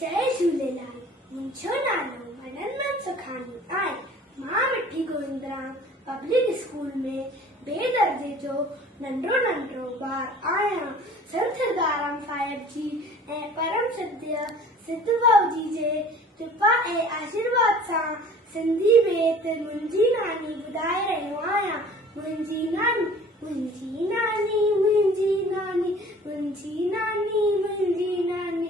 जय झूलेलाल। मुंहिंजो नालो मननमत सुखानी आहे। मां मिठी गोविंदराम पब्लिक स्कूल में बे दर्जे जो नंढो ॿार आहियां। संत हिरदाराम साहिब जी ऐं परम सिद्ध सिद्ध बाबू जी जे कृपा ऐं आशीर्वाद सां सिंधी बेत मुंहिंजी नानी ॿुधाए रहियो आहियां। मुंहिंजी नानी मुंहिंजी नानी मुंहिंजी नानी मुंहिंजी नानी मुंहिंजी नानी